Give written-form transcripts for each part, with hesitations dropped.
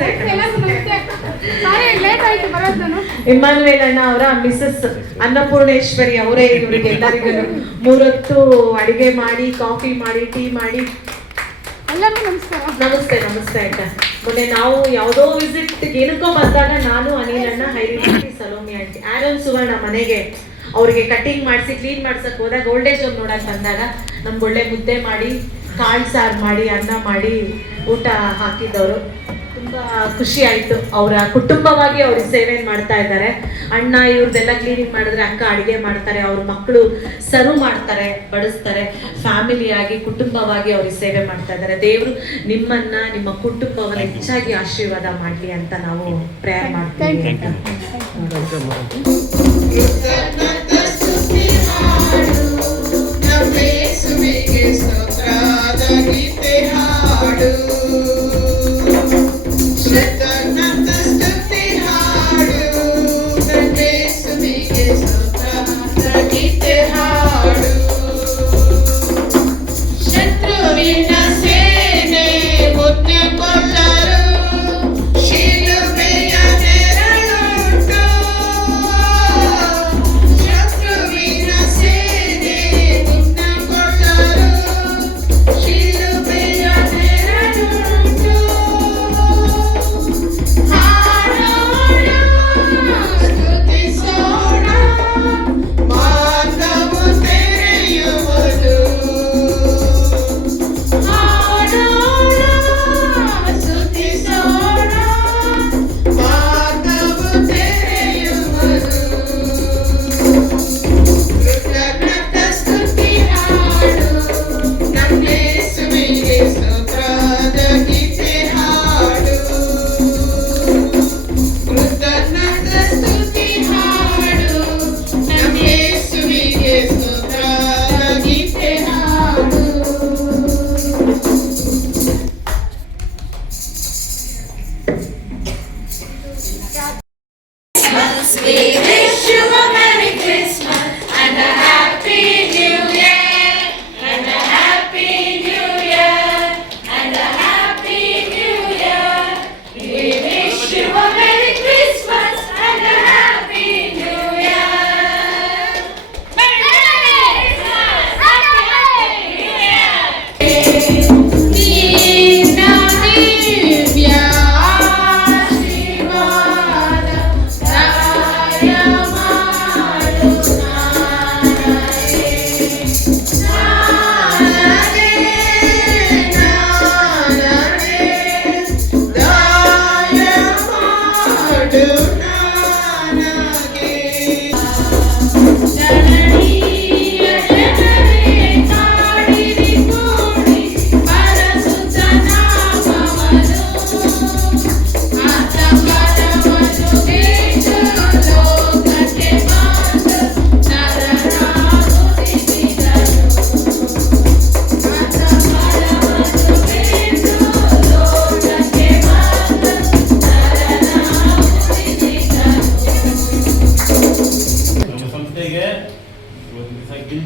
ನಮಸ್ತೆ. ಇಮ್ಮಾನುವೇಲ್ ಅಣ್ಣ ಅವರ ಮಿಸಸ್ ಅನ್ನಪೂರ್ಣೇಶ್ವರಿ ಅವರೇ ಇವರಿಗೆ ಎಲ್ಲರಿಗೂ 3 ಹೊತ್ತು ಅಡಿಗೆ ಮಾಡಿ, ಕಾಫಿ ಮಾಡಿ, ಟೀ ಮಾಡಿ. ನಮಸ್ತೆ ನಮಸ್ತೆ ಅಕ್ಕ. ಮೊನ್ನೆ ನಾವು ಯಾವುದೋ ವಿಸಿಟ್ ಏನಕ್ಕೋ ಬಂದಾಗ ನಾನು, ಅನಿಲ್ ಅಣ್ಣ, ಹೈರಿ, ಸಲೋಮಿ ಆಂಟಿ, ಆರನ್ ಸುವರ್ಣ ಮನೆಗೆ ಅವ್ರಿಗೆ ಕಟಿಂಗ್ ಮಾಡಿಸಿ ಕ್ಲೀನ್ ಮಾಡ್ಸಕ್ ಹೋದಾಗ ಓಲ್ಡೇಜ್ ಹೋಮ್ ನೋಡಕ್ ಬಂದಾಗ ನಮ್ಗೆ ಒಳ್ಳೆ ಮುದ್ದೆ ಮಾಡಿ, ಕಾಳು ಸಾರು ಮಾಡಿ, ಅನ್ನ ಮಾಡಿ ಊಟ ಹಾಕಿದ್ದವರು. ತುಂಬಾ ಖುಷಿ ಆಯ್ತು. ಅವರ ಕುಟುಂಬವಾಗಿ ಅವ್ರಿಗೆ ಸೇವೆ ಮಾಡ್ತಾ ಇದ್ದಾರೆ. ಅಣ್ಣ ಇವ್ರದೆಲ್ಲ ಕ್ಲೀನಿಂಗ್ ಮಾಡಿದ್ರೆ, ಅಕ್ಕ ಅಡಿಗೆ ಮಾಡ್ತಾರೆ, ಅವ್ರ ಮಕ್ಕಳು ಸರ್ವ್ ಮಾಡ್ತಾರೆ, ಬಡಿಸ್ತಾರೆ. ಫ್ಯಾಮಿಲಿಯಾಗಿ ಕುಟುಂಬವಾಗಿ ಅವ್ರಿಗೆ ಸೇವೆ ಮಾಡ್ತಾ ಇದ್ದಾರೆ. ದೇವರು ನಿಮ್ಮನ್ನ, ನಿಮ್ಮ ಕುಟುಂಬವನ್ನ ಹೆಚ್ಚಾಗಿ ಆಶೀರ್ವಾದ ಮಾಡ್ಲಿ ಅಂತ ನಾವು ಪ್ರೇಯರ್ ಮಾಡ್ತೀವಿ.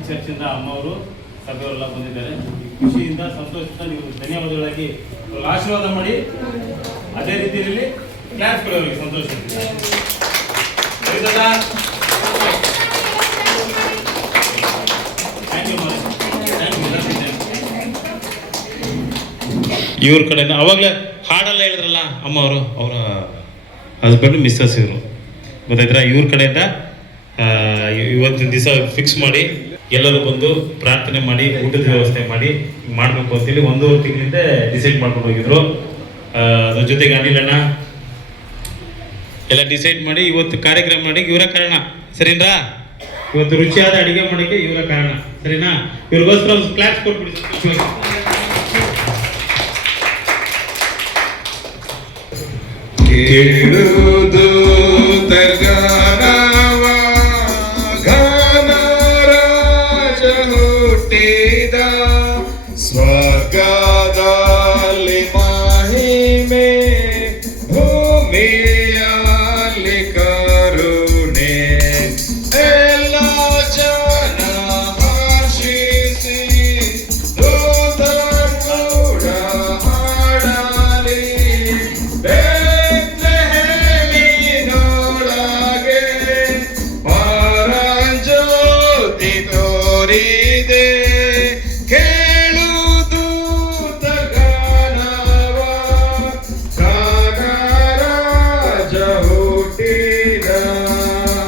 ಚರ್ಚಿಂದ ಅಮ್ಮವರು ಸಭೆಯವರೆಲ್ಲ ಬಂದಿದ್ದಾರೆ. ಖುಷಿಯಿಂದ ಸಂತೋಷದಿಂದ ನೀವು ಧನ್ಯವಾದಗಳಾಗಿ ಆಶೀರ್ವಾದ ಮಾಡಿ, ಅದೇ ರೀತಿಯಲ್ಲಿ ಕ್ಲಾಸ್ ಕೊಡೋರಿಗೆ ಸಂತೋಷ. ಇವ್ರ ಕಡೆಯಿಂದ ಅವಾಗಲೇ ಹಾಡೆಲ್ಲ ಹೇಳಿದ್ರಲ್ಲ ಅಮ್ಮ ಅವರು, ಅವರ ಹಸ್ಬೆಂಡ್ ಮಿಸ್ಸಸ್ ಇವರು ಗೊತ್ತಾಯ್ತರ. ಇವ್ರ ಕಡೆಯಿಂದ ಇವತ್ತಿನ ದಿವಸ ಫಿಕ್ಸ್ ಮಾಡಿ ಎಲ್ಲರೂ ಬಂದು ಪ್ರಾರ್ಥನೆ ಮಾಡಿ ಊಟದ ವ್ಯವಸ್ಥೆ ಮಾಡಿ ಮಾಡಬೇಕು ಅಂತೇಳಿ 1.5 ತಿಂಗಳಿಂದ ಡಿಸೈಡ್ ಮಾಡ್ಕೊಂಡು ಹೋಗಿದ್ರು. ಅದ್ರ ಜೊತೆಗೆ ಅನಿಲ್ ಅಣ್ಣ ಎಲ್ಲ ಡಿಸೈಡ್ ಮಾಡಿ ಇವತ್ತು ಕಾರ್ಯಕ್ರಮ ಮಾಡಿ ಇವರ ಕಾರಣ. ಸರಿನಾ? ಇವತ್ತು ರುಚಿಯಾದ ಅಡಿಗೆ ಮಾಡೋಕ್ಕೆ ಇವರ ಕಾರಣ. ಸರಿನಾ? ಇವ್ರಿಗೋಸ್ಕರ ಒಂದು ಕ್ಲಾಸ್ ಕೊಟ್ಬಿಡಿ. ಕೇಳುವುದು ತರ್ಗಾನವ ಘನರಾಜ ಹುಟ್ಟಿದ ಸ್ವರ್ಗದಲ್ಲಿ ಮಹಿಮೆ ಭೂಮಿ